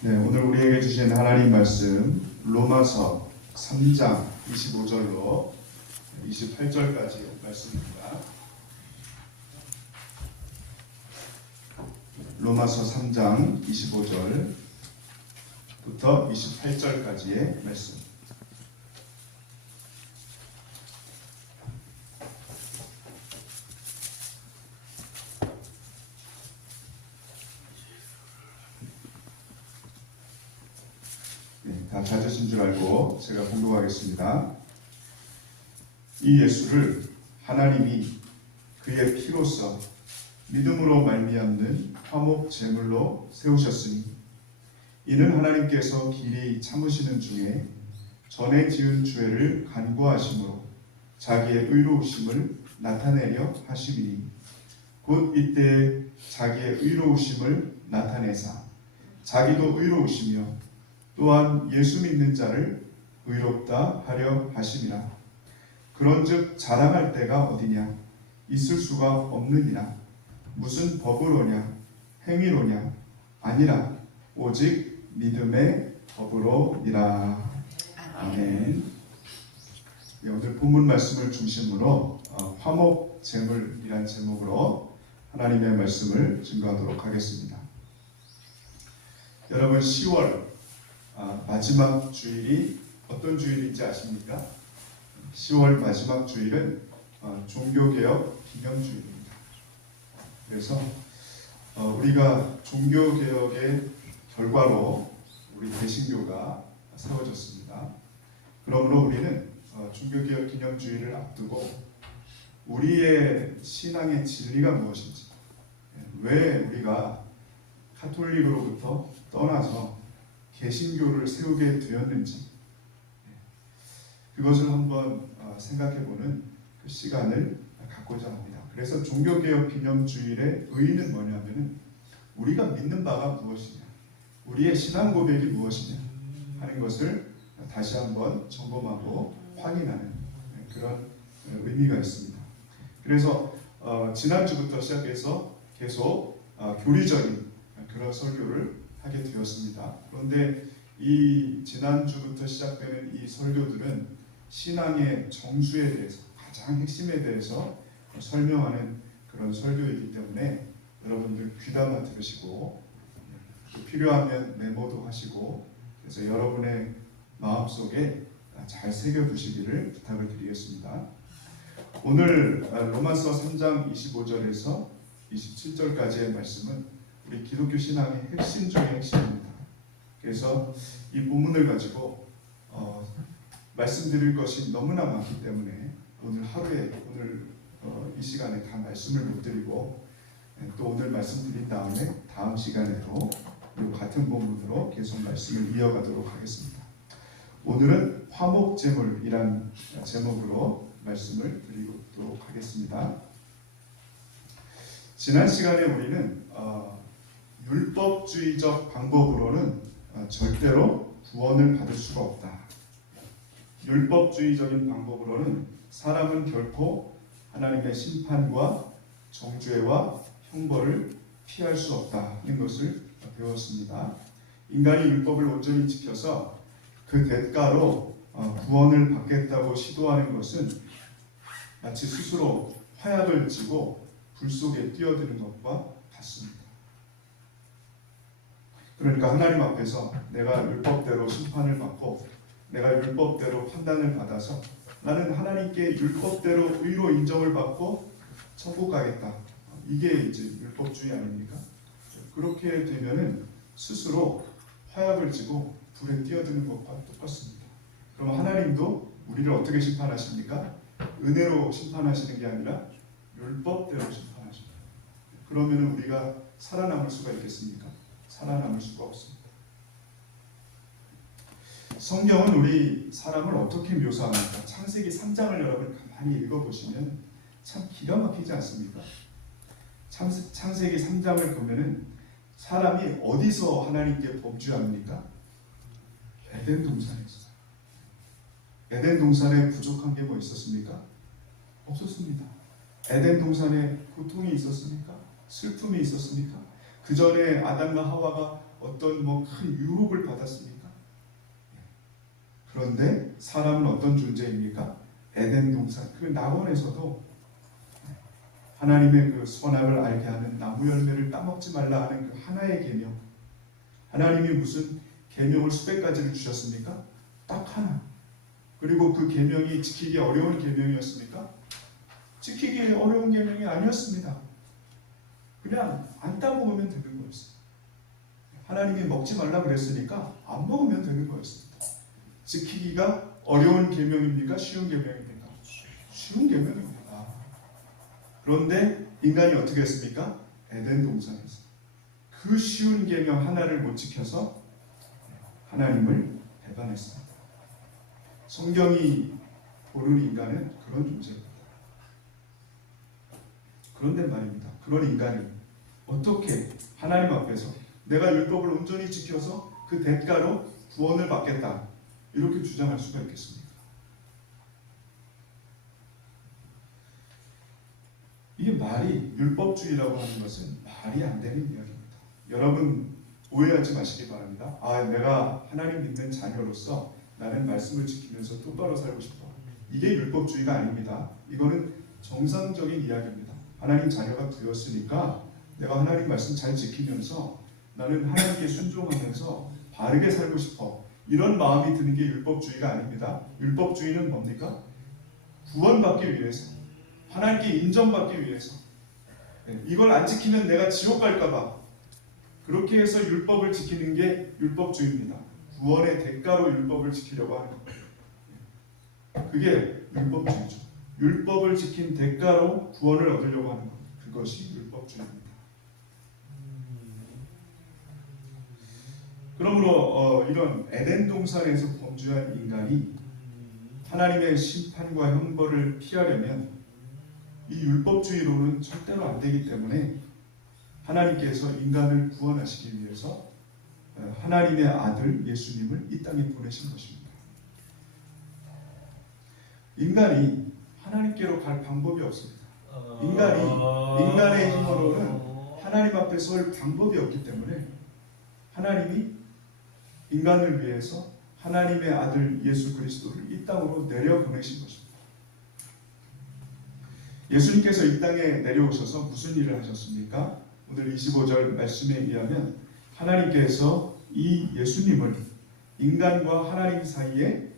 네, 오늘 우리에게 주신 하나님 말씀 로마서 3장 25절로 28절까지 말씀입니다. 로마서 3장 25절부터 28절까지의 말씀. 다 찾으신 줄 알고 제가 공독하겠습니다. 이 예수를 하나님이 그의 피로써 믿음으로 말미암는 화목 제물로 세우셨으니 이는 하나님께서 길이 참으시는 중에 전에 지은 죄를 간구하심으로 자기의 의로우심을 나타내려 하심이니 곧 이때 자기의 의로우심을 나타내사 자기도 의로우시며 또한 예수 믿는 자를 의롭다 하려 하심이라. 그런즉 자랑할 때가 어디냐? 있을 수가 없느니라. 무슨 법으로냐? 행위로냐? 아니라 오직 믿음의 법으로니라. 아멘. 오늘 본문 말씀을 중심으로 화목 제물이란 제목으로 하나님의 말씀을 증거하도록 하겠습니다. 여러분 10월 마지막 주일이 어떤 주일인지 아십니까? 10월 마지막 주일은 종교개혁 기념주일입니다. 그래서 우리가 종교개혁의 결과로 우리 개신교가 세워졌습니다. 그러므로 우리는 종교개혁 기념주일을 앞두고 우리의 신앙의 진리가 무엇인지, 왜 우리가 카톨릭으로부터 떠나서 개신교를 세우게 되었는지 그것을 한번 생각해보는 그 시간을 갖고자 합니다. 그래서 종교개혁 기념주일의 의의는 뭐냐면은 우리가 믿는 바가 무엇이냐, 우리의 신앙 고백이 무엇이냐 하는 것을 다시 한번 점검하고 확인하는 그런 의미가 있습니다. 그래서 지난주부터 시작해서 계속 교리적인 그런 설교를 하게 되었습니다. 그런데 이 지난주부터 시작되는 이 설교들은 신앙의 정수에 대해서, 가장 핵심에 대해서 설명하는 그런 설교이기 때문에 여러분들 귀담아 들으시고 필요하면 메모도 하시고 그래서 여러분의 마음속에 잘 새겨두시기를 부탁을 드리겠습니다. 오늘 로마서 3장 25절에서 27절까지의 말씀은 우리 기독교 신앙의 핵심 중의 핵심입니다. 그래서 이 본문을 가지고 말씀드릴 것이 너무나 많기 때문에 오늘 하루에 이 시간에 다 말씀을 못 드리고 또 오늘 말씀드린 다음에 다음 시간에도 이 같은 본문으로 계속 말씀을 이어가도록 하겠습니다. 오늘은 화목제물이란 제목으로 말씀을 드리도록 하겠습니다. 지난 시간에 우리는 율법주의적 방법으로는 절대로 구원을 받을 수가 없다. 율법주의적인 방법으로는 사람은 결코 하나님의 심판과 정죄와 형벌을 피할 수 없다는 것을 배웠습니다. 인간이 율법을 온전히 지켜서 그 대가로 구원을 받겠다고 시도하는 것은 마치 스스로 화약을 찌고 불 속에 뛰어드는 것과 같습니다. 그러니까 하나님 앞에서 내가 율법대로 심판을 받고 내가 율법대로 판단을 받아서 나는 하나님께 율법대로 의로 인정을 받고 천국 가겠다. 이게 이제 율법주의 아닙니까? 그렇게 되면은 스스로 화약을 지고 불에 뛰어드는 것과 똑같습니다. 그럼 하나님도 우리를 어떻게 심판하십니까? 은혜로 심판하시는 게 아니라 율법대로 심판하십니다. 그러면 우리가 살아남을 수가 있겠습니까? 살아남을 수가 없습니다. 성경은 우리 사람을 어떻게 묘사합니까? 창세기 3장을 여러분 가만히 읽어보시면 참 기가 막히지 않습니까? 창세기 3장을 보면은 사람이 어디서 하나님께 범죄합니까? 에덴 동산에서. 에덴 동산에 부족한 게 뭐 있었습니까? 없었습니다. 에덴 동산에 고통이 있었습니까? 슬픔이 있었습니까? 그 전에 아담과 하와가 어떤 큰 유혹을 받았습니까? 그런데 사람은 어떤 존재입니까? 에덴 동산 그 낙원에서도 하나님의 그 선악을 알게 하는 나무 열매를 따먹지 말라 하는 그 하나의 계명, 하나님이 무슨 계명을 수백 가지를 주셨습니까? 딱 하나. 그리고 그 계명이 지키기 어려운 계명이었습니까? 지키기 어려운 계명이 아니었습니다. 그냥 안 따먹으면 되는 거였어요. 하나님이 먹지 말라 그랬으니까 안 먹으면 되는 거였습니다. 지키기가 어려운 계명입니까? 쉬운 계명입니까? 쉬운 계명입니다. 그런데 인간이 어떻게 했습니까? 에덴 동산에서 그 쉬운 계명 하나를 못 지켜서 하나님을 배반했습니다. 성경이 보는 인간은 그런 존재입니다. 그런데 말입니다. 그런 인간이 어떻게 하나님 앞에서 내가 율법을 온전히 지켜서 그 대가로 구원을 받겠다 이렇게 주장할 수가 있겠습니까? 이게 말이 율법주의라고 하는 것은 말이 안 되는 이야기입니다. 여러분 오해하지 마시기 바랍니다. 내가 하나님 믿는 자녀로서 나는 말씀을 지키면서 똑바로 살고 싶어. 이게 율법주의가 아닙니다. 이거는 정상적인 이야기입니다. 하나님 자녀가 되었으니까 내가 하나님 말씀 잘 지키면서 나는 하나님께 순종하면서 바르게 살고 싶어. 이런 마음이 드는 게 율법주의가 아닙니다. 율법주의는 뭡니까? 구원받기 위해서, 하나님께 인정받기 위해서, 이걸 안 지키면 내가 지옥 갈까봐 그렇게 해서 율법을 지키는 게 율법주의입니다. 구원의 대가로 율법을 지키려고 하는 거예요. 그게 율법주의죠. 율법을 지킨 대가로 구원을 얻으려고 하는 것, 그것이 율법주의입니다. 그러므로 이런 에덴 동산에서 범죄한 인간이 하나님의 심판과 형벌을 피하려면 이 율법주의로는 절대로 안 되기 때문에 하나님께서 인간을 구원하시기 위해서 하나님의 아들 예수님을 이 땅에 보내신 것입니다. 인간이 하나님께로 갈 방법이 없습니다. 인간의 힘으로는 하나님 앞에 설 방법이 없기 때문에 하나님이 인간을 위해서 하나님의 아들 예수 그리스도를 이 땅으로 내려보내신 것입니다. 예수님께서 이 땅에 내려오셔서 무슨 일을 하셨습니까? 오늘 25절 말씀에 의하면 하나님께서 이 예수님을 인간과 하나님 사이에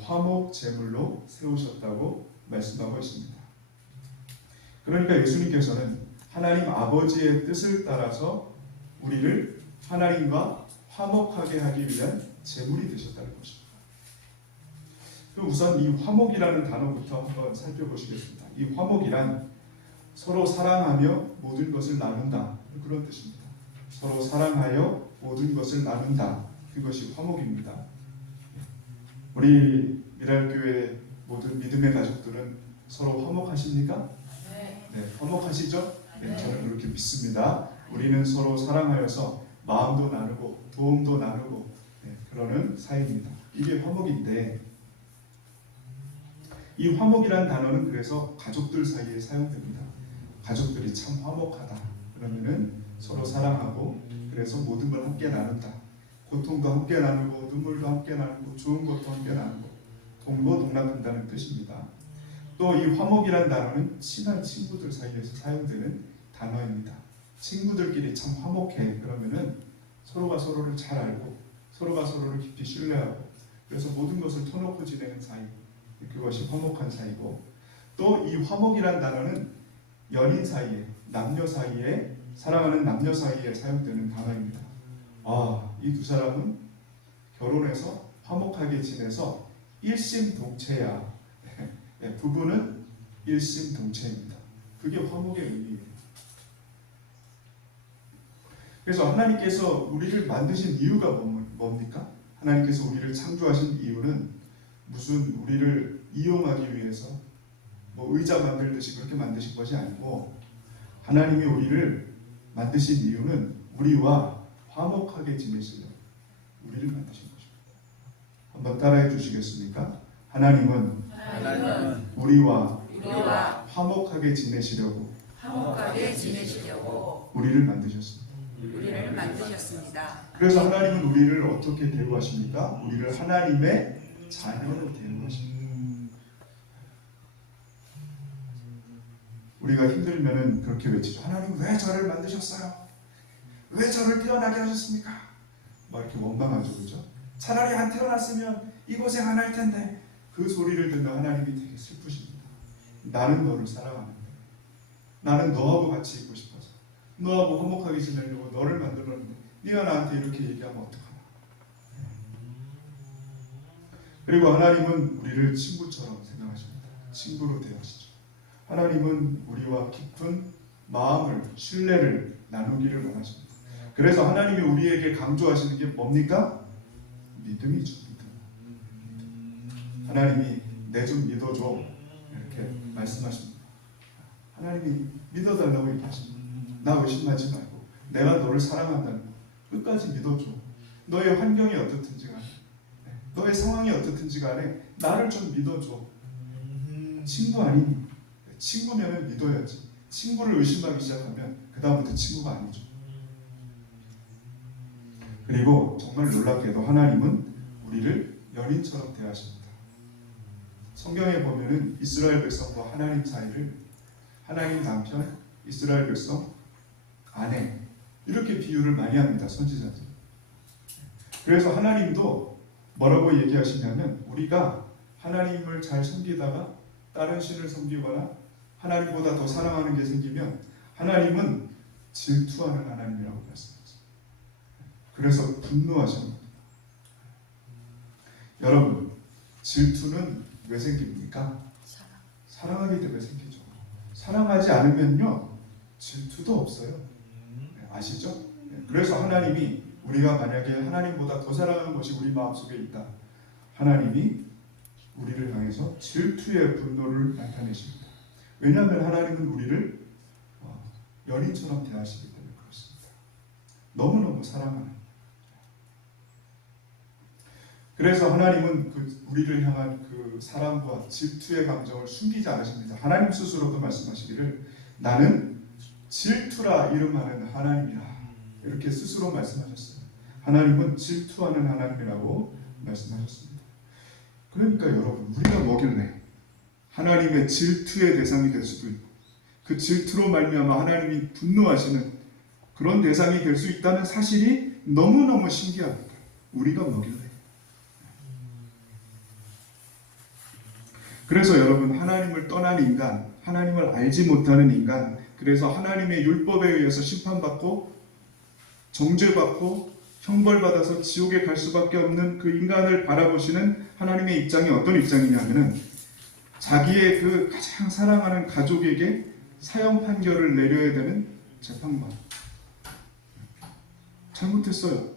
화목 제물로 세우셨다고 말씀하고 있습니다. 그러니까 예수님께서는 하나님 아버지의 뜻을 따라서 우리를 하나님과 화목하게 하기 위한 제물이 되셨다는 것입니다. 우선 이 화목이라는 단어부터 한번 살펴보시겠습니다. 이 화목이란 서로 사랑하며 모든 것을 나눈다, 그런 뜻입니다. 서로 사랑하여 모든 것을 나눈다, 그것이 화목입니다. 우리 미랄교회 모든 믿음의 가족들은 서로 화목하십니까? 네, 화목하시죠? 네, 저는 그렇게 믿습니다. 우리는 서로 사랑하여서 마음도 나누고 도움도 나누고 그러는 사이입니다. 이게 화목인데, 이 화목이란 단어는 그래서 가족들 사이에 사용됩니다. 가족들이 참 화목하다 그러면은 서로 사랑하고 그래서 모든 걸 함께 나눈다. 고통도 함께 나누고 눈물도 함께 나누고 좋은 것도 함께 나누고 동거동락한다는 뜻입니다. 또 이 화목이란 단어는 친한 친구들 사이에서 사용되는 단어입니다. 친구들끼리 참 화목해 그러면은 서로가 서로를 잘 알고 서로가 서로를 깊이 신뢰하고 그래서 모든 것을 터놓고 지내는 사이고, 그것이 화목한 사이고, 또 이 화목이란 단어는 연인 사이에, 남녀 사이에, 사랑하는 남녀 사이에 사용되는 단어입니다. 이 두 사람은 결혼해서 화목하게 지내서 일심동체야. 부부는 일심동체입니다. 그게 화목의 의미예요. 그래서 하나님께서 우리를 만드신 이유가 뭡니까? 하나님께서 우리를 창조하신 이유는 무슨 우리를 이용하기 위해서 의자 만들듯이 그렇게 만드신 것이 아니고, 하나님이 우리를 만드신 이유는 우리와 화목하게 지내시려고 우리를 만드신 것입니다. 한번 따라해 주시겠습니까? 하나님은 우리와 화목하게 지내시려고 우리를 만드셨습니다. 우리를 만드셨습니다. 그래서 하나님은 우리를 어떻게 대우하십니까? 우리를 하나님의 자녀로 대우하십니다. 우리가 힘들면은 그렇게 외치죠. 하나님 왜 저를 만드셨어요? 왜 저를 태어나게 하셨습니까? 막 이렇게 원망하죠, 그죠? 차라리 안 태어났으면 이 고생 안 할 텐데. 그 소리를 듣는 하나님이 되게 슬프십니다. 나는 너를 사랑하는데, 나는 너하고 같이 있고 싶어서, 너하고 화목하게 지내려고 너를 만들었는데, 네가 나한테 이렇게 얘기하면 어떡하나? 그리고 하나님은 우리를 친구처럼 생각하십니다. 친구로 대하시죠. 하나님은 우리와 깊은 마음을, 신뢰를 나누기를 원하십니다. 그래서 하나님이 우리에게 강조하시는 게 뭡니까? 믿음이죠. 믿음. 하나님이 내 좀 믿어줘 이렇게 말씀하십니다. 하나님이 믿어달라고 얘기하십니다. 나 의심하지 말고 내가 너를 사랑한다는 거 끝까지 믿어줘. 너의 환경이 어떻든지 간에, 너의 상황이 어떻든지 간에 나를 좀 믿어줘. 친구 아니니? 친구면 믿어야지. 친구를 의심하기 시작하면 그 다음부터 친구가 아니죠. 그리고 정말 놀랍게도 하나님은 우리를 연인처럼 대하십니다. 성경에 보면은 이스라엘 백성과 하나님 사이를 하나님 남편, 이스라엘 백성, 아내 이렇게 비유를 많이 합니다. 선지자들. 그래서 하나님도 뭐라고 얘기하시냐면 우리가 하나님을 잘 섬기다가 다른 신을 섬기거나 하나님보다 더 사랑하는 게 생기면 하나님은 질투하는 하나님이라고 말씀하셨어요. 그래서 분노하십니다. 여러분, 질투는 왜 생깁니까? 사랑하기 때문에 생기죠. 사랑하지 않으면요 질투도 없어요. 아시죠? 그래서 하나님이 우리가 만약에 하나님보다 더 사랑하는 것이 우리 마음속에 있다. 하나님이 우리를 향해서 질투의 분노를 나타내십니다. 왜냐하면 하나님은 우리를 연인처럼 대하시기 때문에 그렇습니다. 너무너무 사랑하는. 그래서 하나님은 우리를 향한 그 사랑과 질투의 감정을 숨기지 않으십니다. 하나님 스스로도 말씀하시기를 나는 질투라 이름하는 하나님이라 이렇게 스스로 말씀하셨어요. 하나님은 질투하는 하나님이라고 말씀하셨습니다. 그러니까 여러분 우리가 뭐길래 하나님의 질투의 대상이 될 수도 있고 그 질투로 말미암아 하나님이 분노하시는 그런 대상이 될 수 있다는 사실이 너무너무 신기합니다. 우리가 뭐길래. 그래서 여러분 하나님을 떠난 인간, 하나님을 알지 못하는 인간, 그래서 하나님의 율법에 의해서 심판받고 정죄받고 형벌받아서 지옥에 갈 수밖에 없는 그 인간을 바라보시는 하나님의 입장이 어떤 입장이냐면은 자기의 그 가장 사랑하는 가족에게 사형 판결을 내려야 되는 재판관. 잘못했어요.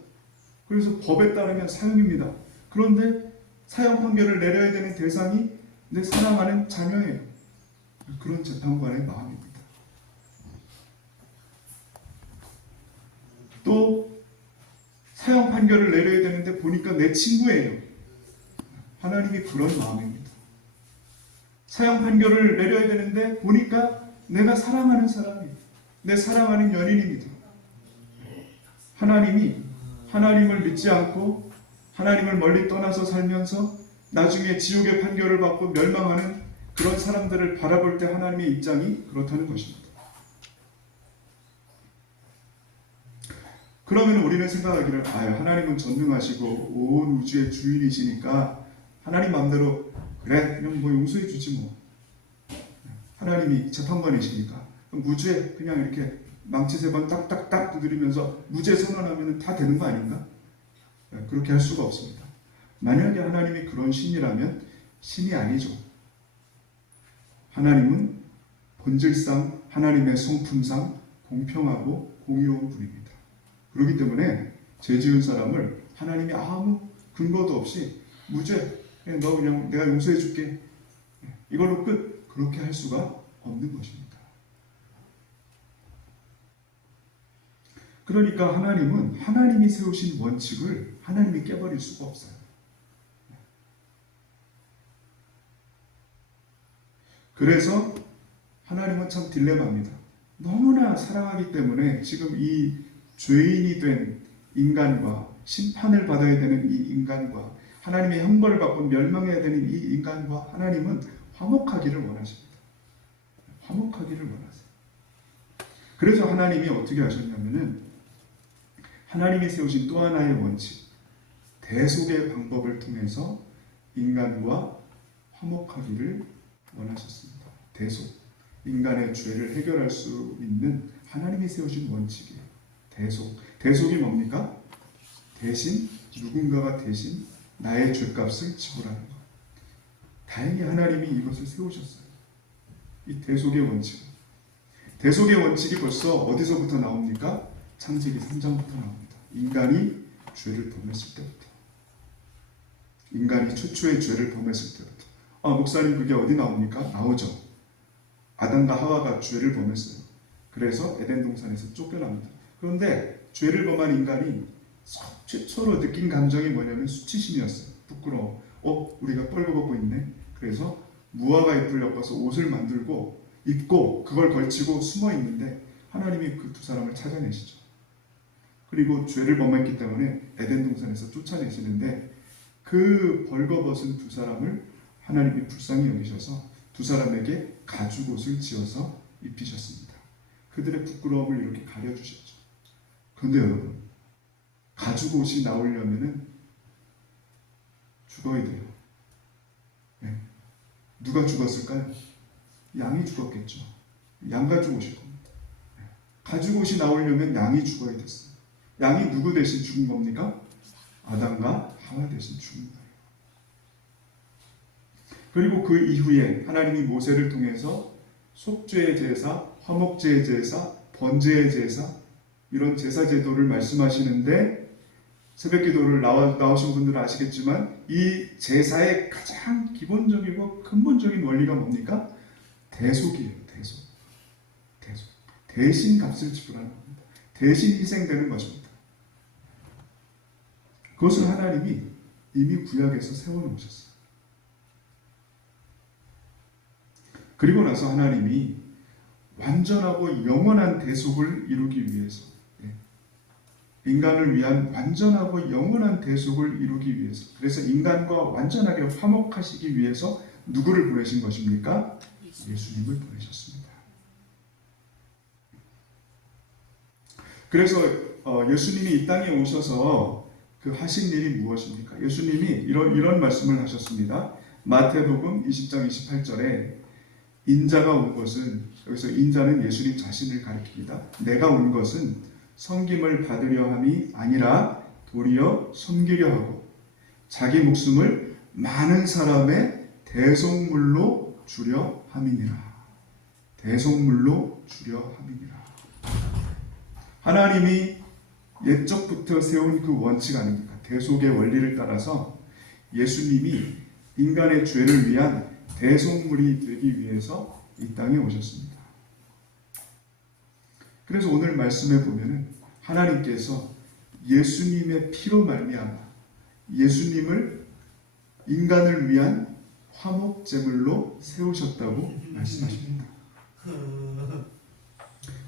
그래서 법에 따르면 사형입니다. 그런데 사형 판결을 내려야 되는 대상이 내 사랑하는 자녀예요. 그런 재판관의 마음입니다. 또 사형 판결을 내려야 되는데 보니까 내 친구예요. 하나님이 그런 마음입니다. 사형 판결을 내려야 되는데 보니까 내가 사랑하는 사람이에요. 내 사랑하는 연인입니다. 하나님이 하나님을 믿지 않고 하나님을 멀리 떠나서 살면서 나중에 지옥의 판결을 받고 멸망하는 그런 사람들을 바라볼 때 하나님의 입장이 그렇다는 것입니다. 그러면 우리는 생각하기를 하나님은 전능하시고 온 우주의 주인이시니까 하나님 마음대로 그래 그냥 뭐 용서해 주지 뭐. 하나님이 재판관이시니까 무죄 그냥 이렇게 망치 3번 딱딱딱 두드리면서 무죄 선언하면 다 되는 거 아닌가? 그렇게 할 수가 없습니다. 만약에 하나님이 그런 신이라면 신이 아니죠. 하나님은 본질상 하나님의 성품상 공평하고 공의로운 분입니다. 그렇기 때문에 죄 지은 사람을 하나님이 아무 근거도 없이 무죄, 너 그냥 내가 용서해 줄게 이걸로 끝, 그렇게 할 수가 없는 것입니다. 그러니까 하나님은 하나님이 세우신 원칙을 하나님이 깨버릴 수가 없어요. 그래서 하나님은 참 딜레마입니다. 너무나 사랑하기 때문에 지금 이 죄인이 된 인간과 심판을 받아야 되는 이 인간과 하나님의 형벌을 받고 멸망해야 되는 이 인간과 하나님은 화목하기를 원하십니다. 화목하기를 원하세요. 그래서 하나님이 어떻게 하셨냐면은 하나님이 세우신 또 하나의 원칙, 대속의 방법을 통해서 인간과 화목하기를 원하셨습니다. 대속, 인간의 죄를 해결할 수 있는 하나님이 세우신 원칙이에요. 대속이 뭡니까? 대신, 누군가가 대신 나의 죄값을 지불하는 것. 다행히 하나님이 이것을 세우셨어요. 이 대속의 원칙. 대속의 원칙이 벌써 어디서부터 나옵니까? 창세기 3장부터 나옵니다. 인간이 죄를 범했을 때부터. 인간이 최초의 죄를 범했을 때부터. 목사님 그게 어디 나옵니까? 나오죠. 아담과 하와가 죄를 범했어요. 그래서 에덴 동산에서 쫓겨납니다. 그런데 죄를 범한 인간이 최초로 느낀 감정이 뭐냐면 수치심이었어요. 부끄러워. 우리가 뻘거벗고 있네. 그래서 무화과 잎을 엮어서 옷을 만들고 입고 그걸 걸치고 숨어 있는데 하나님이 그 두 사람을 찾아내시죠. 그리고 죄를 범했기 때문에 에덴 동산에서 쫓아내시는데 그 벌거벗은 두 사람을 하나님이 불쌍히 여기셔서 두 사람에게 가죽옷을 지어서 입히셨습니다. 그들의 부끄러움을 이렇게 가려주셨죠. 그런데 여러분, 가죽옷이 나오려면은 죽어야 돼요. 네. 누가 죽었을까요? 양이 죽었겠죠. 양가죽옷일 겁니다. 네. 가죽옷이 나오려면 양이 죽어야 됐어요. 양이 누구 대신 죽은 겁니까? 아담과 하와 대신 죽은 거예요. 그리고 그 이후에 하나님이 모세를 통해서 속죄의 제사, 화목제의 제사, 번제의 제사 이런 제사 제도를 말씀하시는데 새벽기도를 나오신 분들은 아시겠지만 이 제사의 가장 기본적이고 근본적인 원리가 뭡니까? 대속이에요. 대속. 대신 값을 지불하는 겁니다. 대신 희생되는 것입니다. 그것을 하나님이 이미 구약에서 세워놓으셨어요. 그리고 나서 하나님이 완전하고 영원한 대속을 이루기 위해서 인간을 위한 완전하고 영원한 대속을 이루기 위해서 그래서 인간과 완전하게 화목하시기 위해서 누구를 보내신 것입니까? 예수님을 보내셨습니다. 그래서 예수님이 이 땅에 오셔서 그 하신 일이 무엇입니까? 예수님이 이런 말씀을 하셨습니다. 마태복음 20장 28절에 인자가 온 것은 여기서 인자는 예수님 자신을 가리킵니다. 내가 온 것은 섬김을 받으려 함이 아니라 도리어 섬기려 하고 자기 목숨을 많은 사람의 대속물로 주려 함이니라. 대속물로 주려 함이니라. 하나님이 옛적부터 세운 그 원칙 아닙니까? 대속의 원리를 따라서 예수님이 인간의 죄를 위한 대속물이 되기 위해서 이 땅에 오셨습니다. 그래서 오늘 말씀에 보면은 하나님께서 예수님의 피로 말미암아 예수님을 인간을 위한 화목제물로 세우셨다고 말씀하십니다.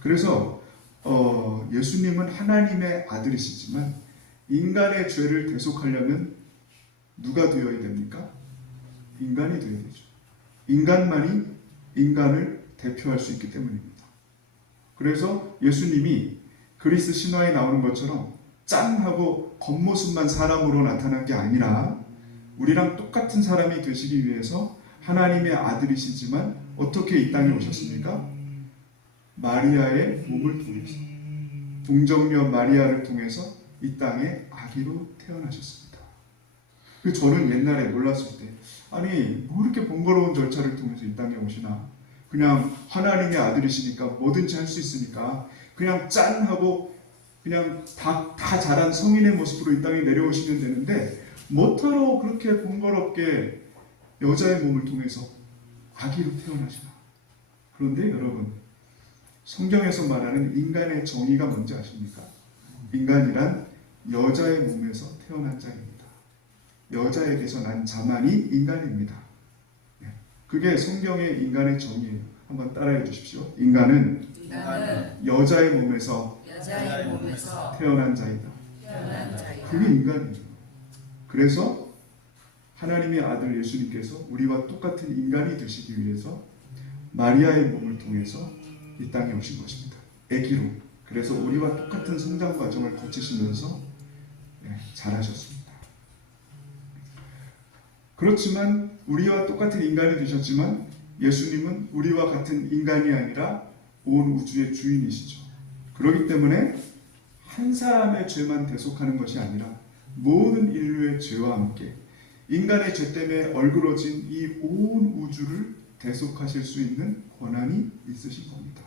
그래서 예수님은 하나님의 아들이시지만 인간의 죄를 대속하려면 누가 되어야 됩니까? 인간이 되어야 되죠. 인간만이 인간을 대표할 수 있기 때문입니다. 그래서 예수님이 그리스 신화에 나오는 것처럼 짠 하고 겉모습만 사람으로 나타난 게 아니라 우리랑 똑같은 사람이 되시기 위해서 하나님의 아들이시지만 어떻게 이 땅에 오셨습니까? 마리아의 몸을 통해서 동정녀 마리아를 통해서 이 땅에 아기로 태어나셨습니다. 저는 옛날에 몰랐을 때 아니 뭐 이렇게 번거로운 절차를 통해서 이 땅에 오시나 그냥 하나님의 아들이시니까 뭐든지 할 수 있으니까 그냥 짠 하고 그냥 다 자란 성인의 모습으로 이 땅에 내려오시면 되는데 뭐하러 그렇게 번거롭게 여자의 몸을 통해서 아기로 태어나시나. 그런데 여러분 성경에서 말하는 인간의 정의가 뭔지 아십니까? 인간이란 여자의 몸에서 태어난 자입니다. 여자에게서 난 자만이 인간입니다. 그게 성경의 인간의 정의예요. 한번 따라해 주십시오. 인간은 여자의 몸에서 여자의 몸에서 태어난 자이다. 태어난 자이다. 그게 인간이에요. 그래서 하나님의 아들 예수님께서 우리와 똑같은 인간이 되시기 위해서 마리아의 몸을 통해서 이 땅에 오신 것입니다. 아기로. 그래서 우리와 똑같은 성장 과정을 거치시면서 자라셨습니다. 그렇지만 우리와 똑같은 인간이 되셨지만 예수님은 우리와 같은 인간이 아니라 온 우주의 주인이시죠. 그렇기 때문에 한 사람의 죄만 대속하는 것이 아니라 모든 인류의 죄와 함께 인간의 죄 때문에 얼그러진 이 온 우주를 대속하실 수 있는 권한이 있으신 겁니다.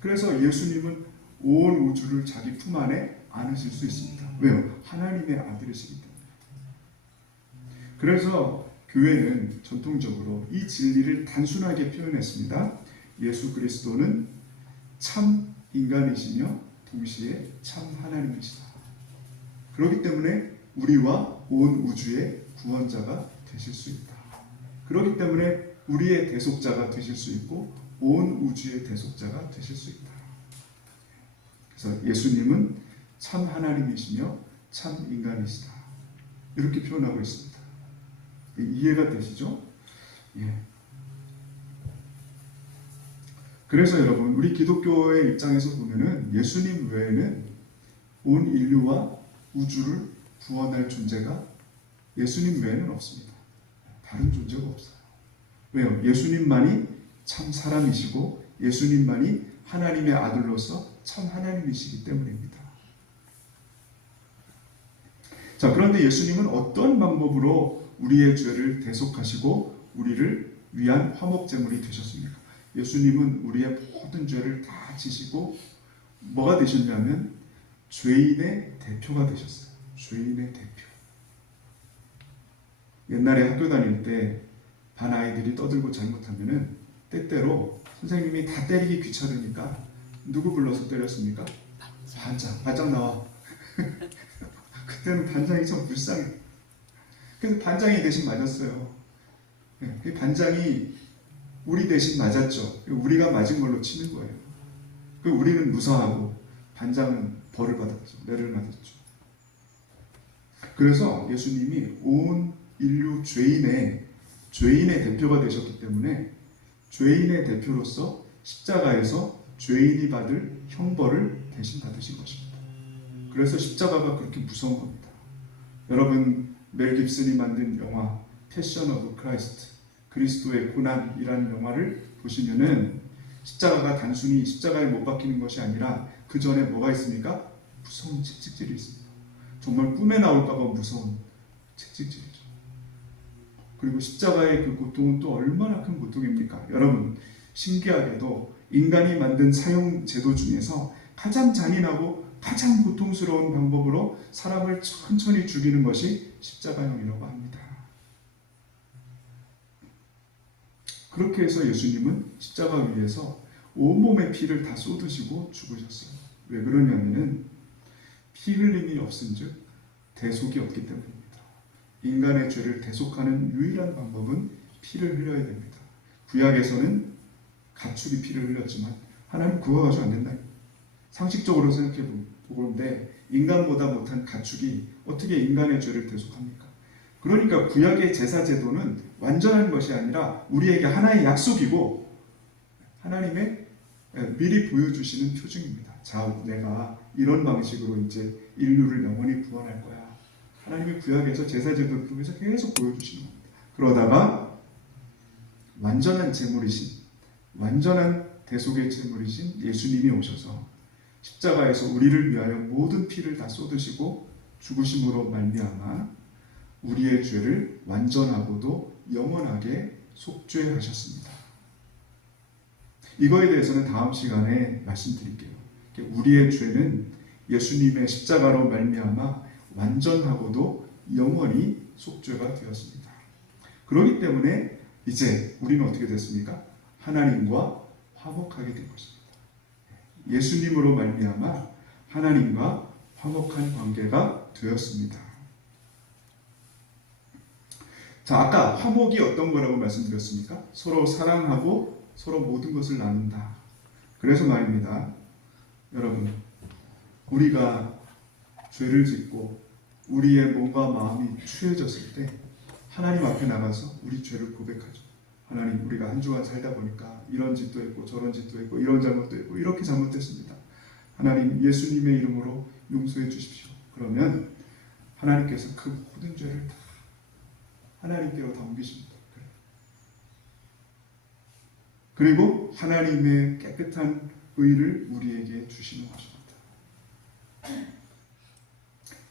그래서 예수님은 온 우주를 자기 품 안에 안으실 수 있습니다. 왜요? 하나님의 아들이시기 때문에. 그래서 교회는 전통적으로 이 진리를 단순하게 표현했습니다. 예수 그리스도는 참 인간이시며 동시에 참 하나님이시다. 그렇기 때문에 우리와 온 우주의 구원자가 되실 수 있다. 그렇기 때문에 우리의 대속자가 되실 수 있고 온 우주의 대속자가 되실 수 있다. 그래서 예수님은 참 하나님이시며 참 인간이시다. 이렇게 표현하고 있습니다. 이해가 되시죠? 예. 그래서 여러분, 우리 기독교의 입장에서 보면은 예수님 외에는 온 인류와 우주를 구원할 존재가 예수님 외에는 없습니다. 다른 존재가 없어요. 왜요? 예수님만이 참 사람이시고 예수님만이 하나님의 아들로서 참 하나님이시기 때문입니다. 자, 그런데 예수님은 어떤 방법으로 우리의 죄를 대속하시고 우리를 위한 화목제물이 되셨습니까? 예수님은 우리의 모든 죄를 다 지시고 뭐가 되셨냐면 죄인의 대표가 되셨어요. 죄인의 대표. 옛날에 학교 다닐 때 반 아이들이 떠들고 잘못하면은 때때로 선생님이 다 때리기 귀찮으니까 누구 불러서 때렸습니까? 반장 나와. 그때는 반장이 참 불쌍해. 그래서 반장이 대신 맞았어요. 그 반장이 우리 대신 맞았죠. 우리가 맞은 걸로 치는 거예요. 그 우리는 무사하고 반장은 벌을 받았죠. 매를 맞았죠. 그래서 예수님이 온 인류 죄인의 대표가 되셨기 때문에 죄인의 대표로서 십자가에서 죄인이 받을 형벌을 대신 받으신 것입니다. 그래서 십자가가 그렇게 무서운 겁니다. 여러분, 멜 깁슨이 만든 영화 패션 오브 크라이스트, 그리스도의 고난이라는 영화를 보시면은 십자가가 단순히 십자가에 못 박히는 것이 아니라 그 전에 뭐가 있습니까? 무서운 채찍질이 있습니다. 정말 꿈에 나올까 봐 무서운 채찍질이죠. 그리고 십자가의 그 고통은 또 얼마나 큰 고통입니까? 여러분, 신기하게도 인간이 만든 사형 제도 중에서 가장 잔인하고 가장 고통스러운 방법으로 사람을 천천히 죽이는 것이 십자가형이라고 합니다. 그렇게 해서 예수님은 십자가 위에서 온몸의 피를 다 쏟으시고 죽으셨어요. 왜 그러냐면은 피 흘림이 없은즉 대속이 없기 때문입니다. 인간의 죄를 대속하는 유일한 방법은 피를 흘려야 됩니다. 구약에서는 가축이 피를 흘렸지만 하나님 그거 가지고 안 된다. 상식적으로 생각해 보건데 인간보다 못한 가축이 어떻게 인간의 죄를 대속합니까? 그러니까 구약의 제사 제도는 완전한 것이 아니라 우리에게 하나의 약속이고 하나님의 미리 보여주시는 표징입니다. 자, 내가 이런 방식으로 이제 인류를 영원히 구원할 거야. 하나님의 구약에서 제사 제도를 통해서 계속 보여주시는 겁니다. 그러다가 완전한 제물이신, 완전한 대속의 제물이신 예수님이 오셔서 십자가에서 우리를 위하여 모든 피를 다 쏟으시고 죽으심으로 말미암아 우리의 죄를 완전하고도 영원하게 속죄하셨습니다. 이거에 대해서는 다음 시간에 말씀드릴게요. 우리의 죄는 예수님의 십자가로 말미암아 완전하고도 영원히 속죄가 되었습니다. 그렇기 때문에 이제 우리는 어떻게 됐습니까? 하나님과 화목하게 된 것입니다. 예수님으로 말미암아 하나님과 화목한 관계가 되었습니다. 자, 아까 화목이 어떤 거라고 말씀드렸습니까? 서로 사랑하고 서로 모든 것을 나눈다. 그래서 말입니다. 여러분, 우리가 죄를 짓고 우리의 몸과 마음이 추해졌을 때 하나님 앞에 나가서 우리 죄를 고백하죠. 하나님, 우리가 한 주간 살다 보니까 이런 짓도 했고 저런 짓도 했고 이런 잘못도 했고 이렇게 잘못했습니다. 하나님, 예수님의 이름으로 용서해 주십시오. 그러면 하나님께서 그 모든 죄를 다 하나님께로 다 옮기십니다. 그리고 하나님의 깨끗한 의를 우리에게 주시는 것입니다.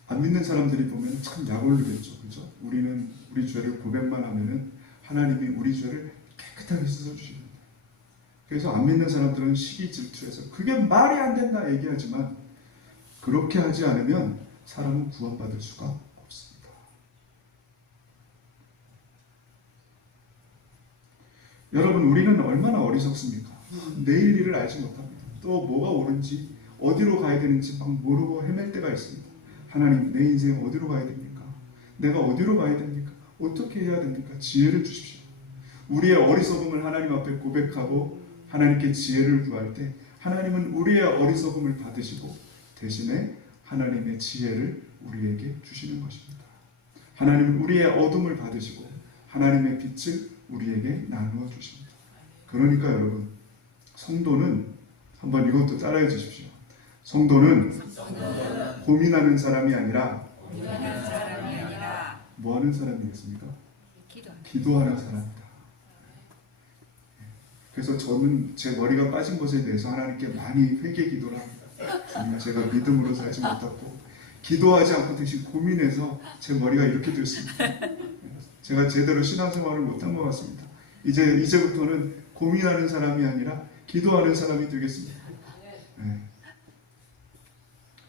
안 믿는 사람들이 보면 참 약올르겠죠. 그죠? 우리는 우리 죄를 고백만 하면은 하나님이 우리 죄를 깨끗하게 씻어주십니다. 그래서 안 믿는 사람들은 시기 질투해서 그게 말이 안 된다 얘기하지만 그렇게 하지 않으면 사람은 구원받을 수가 없습니다. 여러분, 우리는 얼마나 어리석습니까? 내일 일을 알지 못합니다. 또 뭐가 옳은지 어디로 가야 되는지 막 모르고 헤맬 때가 있습니다. 하나님, 내 인생 어디로 가야 됩니까? 내가 어디로 가야 됩니까? 어떻게 해야 됩니까? 지혜를 주십시오. 우리의 어리석음을 하나님 앞에 고백하고 하나님께 지혜를 구할 때 하나님은 우리의 어리석음을 받으시고 대신에 하나님의 지혜를 우리에게 주시는 것입니다. 하나님은 우리의 어둠을 받으시고 하나님의 빛을 우리에게 나누어 주십니다. 그러니까 여러분, 성도는 한번 이것도 따라해 주십시오. 성도는 고민하는 사람이 아니라 뭐 하는 사람이겠습니까? 기도하는 사람이다. 그래서 저는 제 머리가 빠진 것에 대해서 하나님께 많이 회개 기도를 합니다. 주님, 제가 믿음으로 살지 못했고 기도하지 않고 대신 고민해서 제 머리가 이렇게 됐습니다. 제가 제대로 신앙생활을 못한 것 같습니다. 이제부터는 고민하는 사람이 아니라 기도하는 사람이 되겠습니다. 네.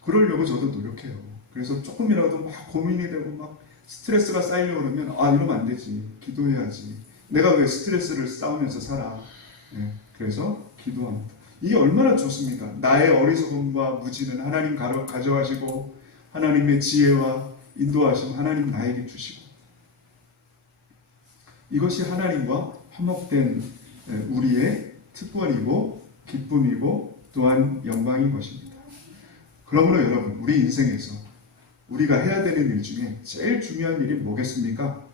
그러려고 저도 노력해요. 그래서 조금이라도 막 고민이 되고 막 스트레스가 쌓이려고 그러면 이러면 안 되지. 기도해야지. 내가 왜 스트레스를 쌓으면서 살아. 네. 그래서 기도합니다. 이게 얼마나 좋습니까? 나의 어리석음과 무지는 하나님 가져가시고 하나님의 지혜와 인도하심 하나님 나에게 주시고 이것이 하나님과 화목된 우리의 특권이고 기쁨이고 또한 영광인 것입니다. 그러므로 여러분, 우리 인생에서 우리가 해야 되는 일 중에 제일 중요한 일이 뭐겠습니까?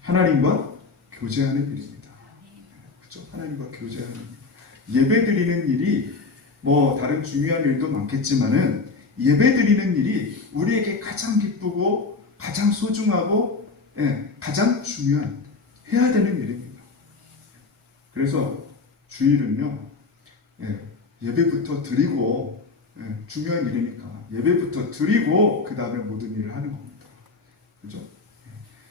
하나님과 교제하는 일입니다. 그렇죠? 하나님과 교제하는 일. 예배 드리는 일이 뭐 다른 중요한 일도 많겠지만은 예배 드리는 일이 우리에게 가장 기쁘고 가장 소중하고 가장 중요한 해야 되는 일입니다. 그래서 주일은요, 예배부터 드리고 중요한 일이니까 예배부터 드리고 그 다음에 모든 일을 하는 겁니다. 그죠?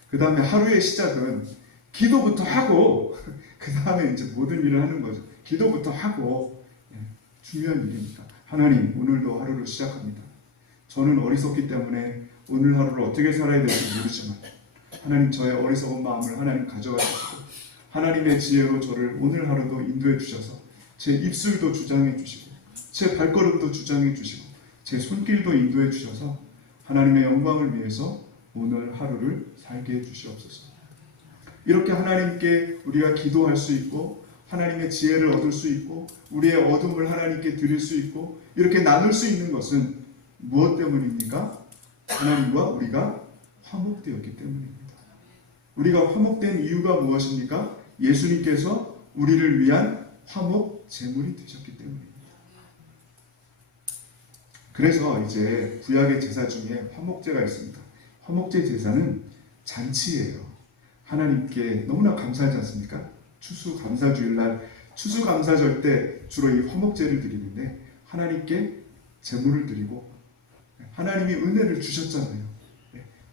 그 다음에 하루의 시작은 기도부터 하고 그 다음에 이제 모든 일을 하는 거죠. 기도부터 하고 중요한 일이니까 하나님, 오늘도 하루를 시작합니다. 저는 어리석기 때문에 오늘 하루를 어떻게 살아야 될지 모르지만 하나님, 저의 어리석은 마음을 하나님 가져가 주시고 하나님의 지혜로 저를 오늘 하루도 인도해 주셔서 제 입술도 주장해 주시고 제 발걸음도 주장해 주시고 제 손길도 인도해 주셔서 하나님의 영광을 위해서 오늘 하루를 살게 해 주시옵소서. 이렇게 하나님께 우리가 기도할 수 있고 하나님의 지혜를 얻을 수 있고 우리의 어둠을 하나님께 드릴 수 있고 이렇게 나눌 수 있는 것은 무엇 때문입니까? 하나님과 우리가 화목되었기 때문입니다. 우리가 화목된 이유가 무엇입니까? 예수님께서 우리를 위한 화목 제물이 되셨기 때문입니다. 그래서 이제 구약의 제사 중에 화목제가 있습니다. 화목제 제사는 잔치예요. 하나님께 너무나 감사하지 않습니까? 추수감사주일날 추수감사절 때 주로 이 화목제를 드리는데 하나님께 제물을 드리고 하나님이 은혜를 주셨잖아요.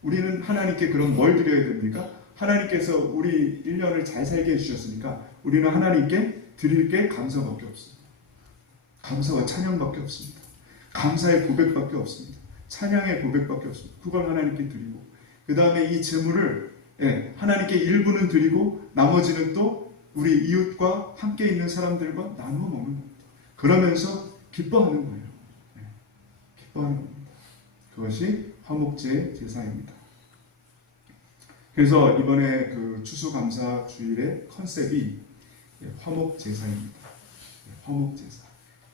우리는 하나님께 그럼 뭘 드려야 됩니까? 하나님께서 우리 1년을 잘 살게 해주셨으니까 우리는 하나님께 드릴 게 감사밖에 없습니다. 감사와 찬양밖에 없습니다. 감사의 고백밖에 없습니다. 찬양의 고백밖에 없습니다. 그걸 하나님께 드리고 그 다음에 이 제물을 하나님께 일부는 드리고 나머지는 또 우리 이웃과 함께 있는 사람들과 나누어 먹는 겁니다. 그러면서 기뻐하는 거예요. 기뻐하는 겁니다. 그것이 화목제 제사입니다. 그래서 이번에 그 추수감사 주일의 컨셉이 화목제사입니다. 화목제사.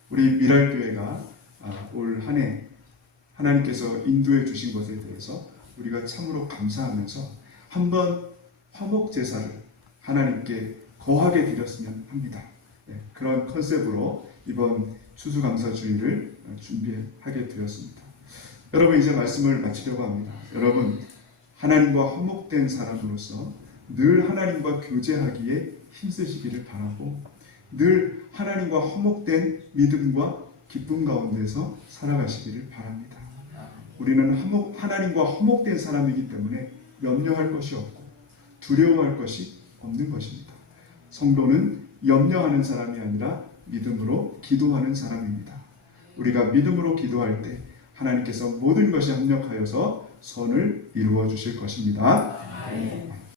우리 미랄교회가 올 한 해 하나님께서 인도해 주신 것에 대해서 우리가 참으로 감사하면서 한번 화목 제사를 하나님께 거하게 드렸으면 합니다. 그런 컨셉으로 이번 추수감사주일을 준비하게 되었습니다. 여러분, 이제 말씀을 마치려고 합니다. 여러분, 하나님과 화목된 사람으로서 늘 하나님과 교제하기에 힘쓰시기를 바라고 늘 하나님과 화목된 믿음과 기쁨 가운데서 살아가시기를 바랍니다. 우리는 하나님과 화목된 사람이기 때문에 염려할 것이 없고 두려워할 것이 없는 것입니다. 성도는 염려하는 사람이 아니라 믿음으로 기도하는 사람입니다. 우리가 믿음으로 기도할 때 하나님께서 모든 것이 합력하여서 선을 이루어 주실 것입니다.